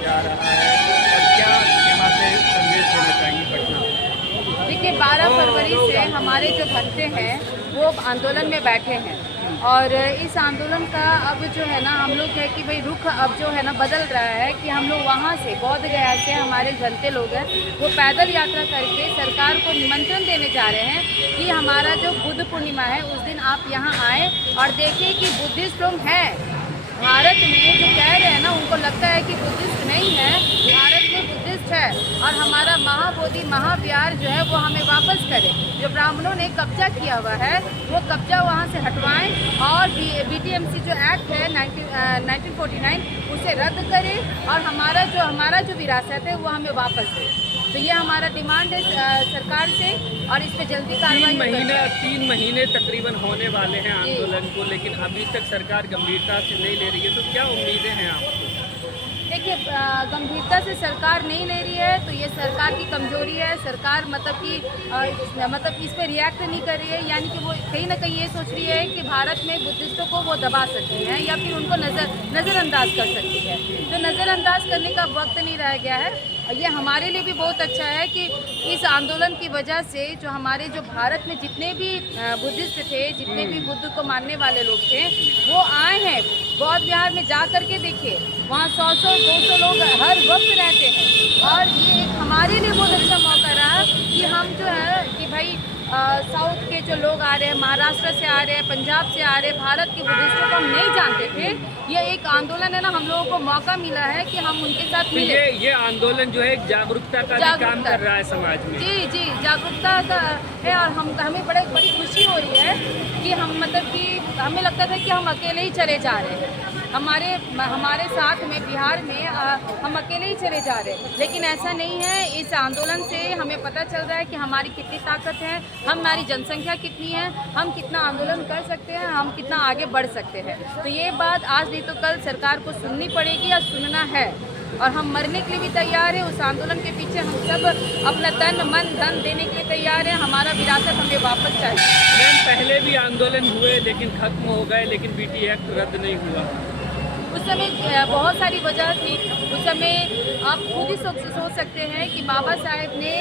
जा रहा है और क्या इसके माध्यम से संदेश देना चाहिए पटना? देखिए 12 फरवरी से हमारे जो भक्ते हैं वो आंदोलन में बैठे हैं और इस आंदोलन का अब जो है ना हम लोग है कि भाई रुख अब जो है ना बदल रहा है कि हम लोग वहाँ से बौद्ध गया से हमारे जनते लोग हैं वो पैदल यात्रा करके सरकार को निमंत्रण देने जा रहे हैं कि हमारा जो बुद्ध पूर्णिमा है उस दिन आप यहाँ आए और देखें कि बुद्धिस्ट लोग हैं भारत में। जो कह रहे हैं ना उनको लगता है कि बुद्धिस्ट नहीं है, भारत में बुद्धिस्ट है और हमारा महाबोधि महाविहार जो है वो हमें वापस करे। जो ब्राह्मणों ने कब्जा किया हुआ है वो कब्जा वहाँ से हटवाएं और BTMC जो एक्ट है 1949 उसे रद्द करें और हमारा जो विरासत है वो हमें वापस दे। तो ये हमारा डिमांड है सरकार से और इस पे जल्दी कार्रवाई। 3 महीने तकरीबन होने वाले हैं आंदोलन को, लेकिन अभी तक सरकार गंभीरता से नहीं ले रही है, तो क्या उम्मीदें हैं आपको? देखिए गंभीरता से सरकार नहीं ले रही है तो ये सरकार की कमजोरी है। सरकार मतलब इस पर रिएक्ट नहीं कर रही है, यानी कि वो कहीं ना कहीं ये सोच रही है कि भारत में बुद्धिस्टों को वो दबा सकती है या फिर उनको नज़रअंदाज कर सकती है। तो नज़रअंदाज करने का वक्त नहीं रह गया है। ये हमारे लिए भी बहुत अच्छा है कि इस आंदोलन की वजह से जो भारत में जितने भी बुद्धिस्ट थे, जितने भी बुद्ध को मानने वाले लोग थे वो आए हैं बौद्ध विहार में। जा करके देखिए वहाँ 100-200 लोग हर वक्त रहते हैं और ये एक हमारे लिए बहुत अच्छा मौका रहा कि हम जो है कि भाई साउथ के जो लोग आ रहे हैं, महाराष्ट्र से आ रहे हैं, पंजाब से आ रहे हैं, भारत के बुद्धिस्टों को हम नहीं जानते थे। ये एक आंदोलन है ना, हम लोगों को मौका मिला है कि हम उनके साथ मिले। ये आंदोलन जो है एक जागरूकता का भी काम कर रहा है समाज में। जी जागरूकता का है और हमें बड़ी खुशी हो रही है कि हम मतलब कि हमें लगता था कि हम अकेले ही चले जा रहे हैं, हमारे साथ में बिहार में हम अकेले ही चले जा रहे हैं, लेकिन ऐसा नहीं है। इस आंदोलन से हमें पता चल रहा है कि हमारी कितनी ताकत है, हमारी जनसंख्या कितनी है, हम कितना आंदोलन कर सकते हैं, हम कितना आगे बढ़ सकते हैं। तो ये बात आज नहीं तो कल सरकार को सुननी पड़ेगी या सुनना है और हम मरने के लिए भी तैयार हैं। उस आंदोलन के पीछे हम सब अपना तन मन धन देने के लिए तैयार हैं। हमारा विरासत हमें वापस चाहिए। मैम पहले भी आंदोलन हुए लेकिन खत्म हो गए, लेकिन BT एक्ट रद्द नहीं हुआ। उस समय बहुत सारी वजह थी। उस समय आप खुद ही सोच सकते हैं कि बाबा साहेब ने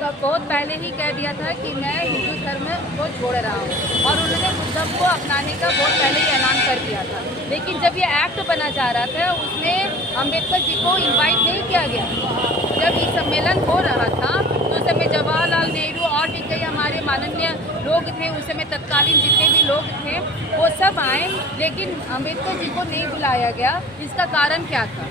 बहुत पहले ही कह दिया था कि मैं हिंदू धर्म को छोड़ रहा हूँ और उन्होंने बुद्धिज्म को अपनाने का बहुत पहले ही ऐलान कर दिया था। लेकिन जब ये एक्ट बना जा रहा था उसमें अम्बेडकर जी को इनवाइट नहीं किया गया। जब ये सम्मेलन हो रहा था तो उस समय जवाहरलाल नेहरू और भी कई हमारे माननीय लोग थे, उस समय तत्कालीन जितने भी लोग थे वो सब आए, लेकिन अम्बेडकर जी को नहीं बुलाया गया। इसका कारण क्या था?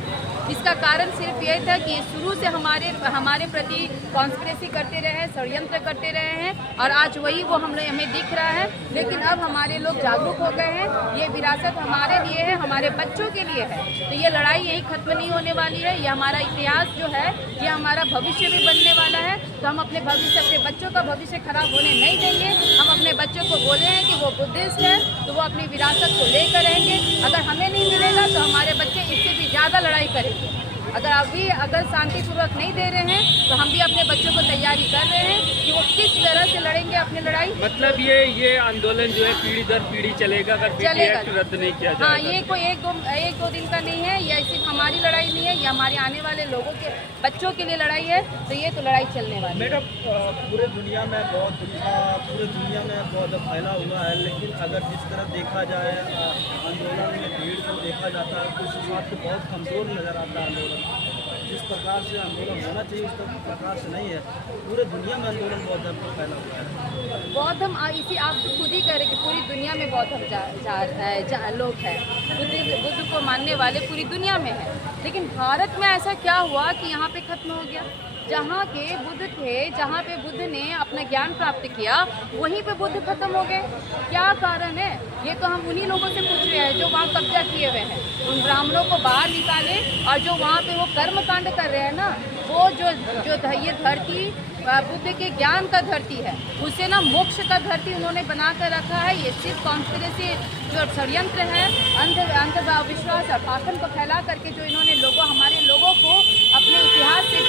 इसका कारण सिर्फ ये था कि शुरू से हमारे प्रति कॉन्स्पिरेसी करते रहे हैं, षड्यंत्र करते रहे हैं और आज वही वो हमें दिख रहा है। लेकिन अब हमारे लोग जागरूक हो गए हैं, ये विरासत हमारे लिए है, हमारे बच्चों के लिए है। तो ये लड़ाई यही खत्म नहीं होने वाली है। ये हमारा इतिहास जो है, ये हमारा भविष्य भी बनने वाला है। तो हम अपने बच्चों का भविष्य खराब होने नहीं देंगे। हम अपने बच्चों को बोले हैं कि वो बुद्धिस्ट है तो वो अपनी विरासत को लेकर रहेंगे। अगर हमें नहीं मिलेगा तो हमारे बच्चे इससे भी ज़्यादा लड़ाई करेंगे। अगर शांतिपूर्वक नहीं दे रहे हैं तो हम भी अपने बच्चों को तैयारी कर रहे हैं कि वो किस तरह से लड़ेंगे अपनी लड़ाई। मतलब ये आंदोलन जो है पीढ़ी दर पीढ़ी चलेगा अगर BT एक्ट रद्द नहीं किया जाएगा। हाँ, ये कोई एक दो दिन का नहीं है, ये सिर्फ हमारी लड़ाई नहीं है, ये हमारे आने वाले लोगों के बच्चों के लिए लड़ाई है। तो ये तो लड़ाई चलने वाली है। मैडम पूरे दुनिया में बौद्ध फैला हुआ है, लेकिन अगर जिस तरह देखा जाए आंदोलन में भीड़ को देखा जाता है तो उस हिसाब से बहुत कमज़ोर नज़र आता है आंदोलन। जिस प्रकार से आंदोलन होना चाहिए उस प्रकार से नहीं है। पूरे दुनिया में आंदोलन बहुत ज़्यादा फैला हुआ है। बौद्धम इसी आप तो खुद ही कह रहे कि पूरी दुनिया में बौद्धम लोग हैं, बुद्ध को मानने वाले पूरी दुनिया में है। लेकिन भारत में ऐसा क्या हुआ कि यहाँ पे खत्म हो गया? जहाँ के बुद्ध थे, जहाँ पे बुद्ध ने अपना ज्ञान प्राप्त किया, वहीं पे बुद्ध खत्म हो गए। क्या कारण है? ये तो हम उन्हीं लोगों से पूछ रहे हैं जो वहाँ कब्जा किए हुए हैं। उन ब्राह्मणों को बाहर निकाले और जो वहाँ पे वो कर्म कांड कर रहे हैं ना, वो जो ये धरती बुद्ध के ज्ञान का धरती है, उसे ना मोक्ष का धरती उन्होंने बना कर रखा है। ये सिर्फ कॉन्स्पिरेसी जो षड्यंत्र है, अंधविश्वास और पाखंड को फैला करके जो इन्होंने हमारे लोगों को अपने इतिहास से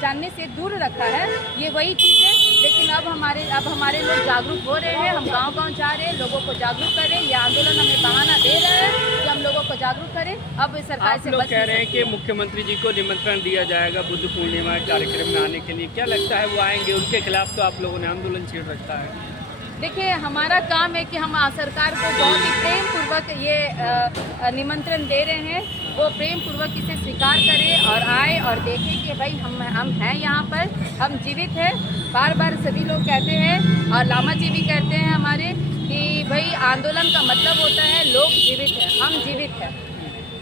जानने से दूर रखा है, ये वही चीज़ है। लेकिन अब हमारे लोग जागरूक हो रहे हैं, हम गांव-गांव जा रहे हैं, लोगों को जागरूक कर रहे हैं। ये आंदोलन हमें बहाना दे रहा है कि हम लोगों लोग को जागरूक करें। अब सरकार आप से लोग बच कह नहीं रहे हैं सकते। कि मुख्यमंत्री जी को निमंत्रण दिया जाएगा बुद्ध पूर्णिमा कार्यक्रम में आने के लिए, क्या लगता है वो आएंगे? उनके खिलाफ तो आप लोगों ने आंदोलन छेड़ रखा है। देखिए, हमारा काम है कि हम सरकार को बहुत ही प्रेम पूर्वक ये निमंत्रण दे रहे हैं। वो प्रेम पूर्वक इसे स्वीकार करें और आए और देखें कि भाई हम हैं यहाँ पर, हम जीवित हैं। बार बार सभी लोग कहते हैं और लामा जी भी कहते हैं हमारे कि भाई आंदोलन का मतलब होता है लोग जीवित हैं, हम जीवित हैं।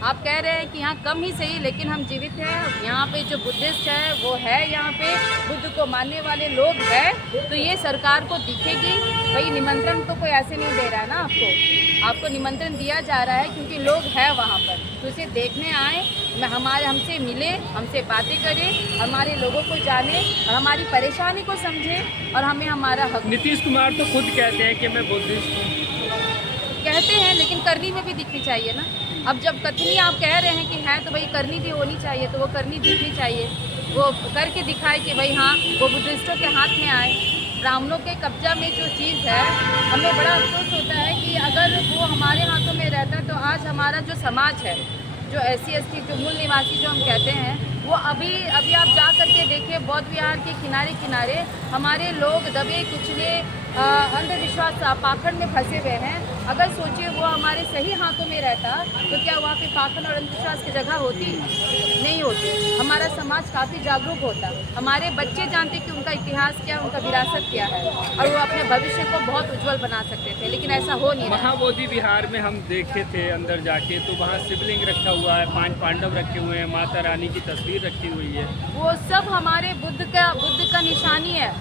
आप कह रहे हैं कि यहाँ कम ही सही, लेकिन हम जीवित हैं। यहाँ पे जो बुद्धिस्ट है वो है, यहाँ पे बुद्ध को मानने वाले लोग हैं। तो ये सरकार को दिखेगी भाई निमंत्रण तो कोई ऐसे नहीं दे रहा है ना आपको निमंत्रण दिया जा रहा है क्योंकि लोग हैं वहाँ पर, तो इसे देखने आए, हमसे मिले, हमसे बातें करें, हमारे लोगों को जाने और हमारी परेशानी को समझें और हमें हमारा हक। नीतीश कुमार तो खुद कहते हैं कि मैं बुद्धिस्ट हूँ। कहते हैं लेकिन करनी में भी दिखनी चाहिए ना। अब जब कथनी आप कह रहे हैं कि है तो भाई करनी भी होनी चाहिए, तो वो करनी दिखनी चाहिए। वो करके दिखाए कि भाई हाँ वो बुद्धिस्टों के हाथ में आए। ब्राह्मणों के कब्जा में जो चीज़ है, हमें बड़ा अफसोस होता है कि अगर वो हमारे हाथों में रहता तो आज हमारा जो समाज है, जो SC ST जो मूल निवासी जो हम कहते हैं, वो अभी आप जा करके देखिए बौद्ध विहार के किनारे किनारे हमारे लोग दबे कुचले अंधविश्वास पाखंड में फंसे हुए हैं। अगर सोचिए वो हमारे सही हाथों में रहता तो क्या वहाँ पे पाखंड और अंधविश्वास की जगह होती? नहीं होती। हमारा समाज काफ़ी जागरूक होता, हमारे बच्चे जानते कि उनका इतिहास क्या, उनका विरासत क्या है और वो अपने भविष्य को बहुत उज्जवल बना सकते थे, लेकिन ऐसा हो नहीं रहा। महाबोधि विहार में हम देखे थे अंदर जाके, तो वहाँ शिवलिंग रखा हुआ है, 5 पांडव रखे हुए हैं, माता रानी की तस्वीर रखी हुई है। वो सब हमारे बुद्ध का निशानी है।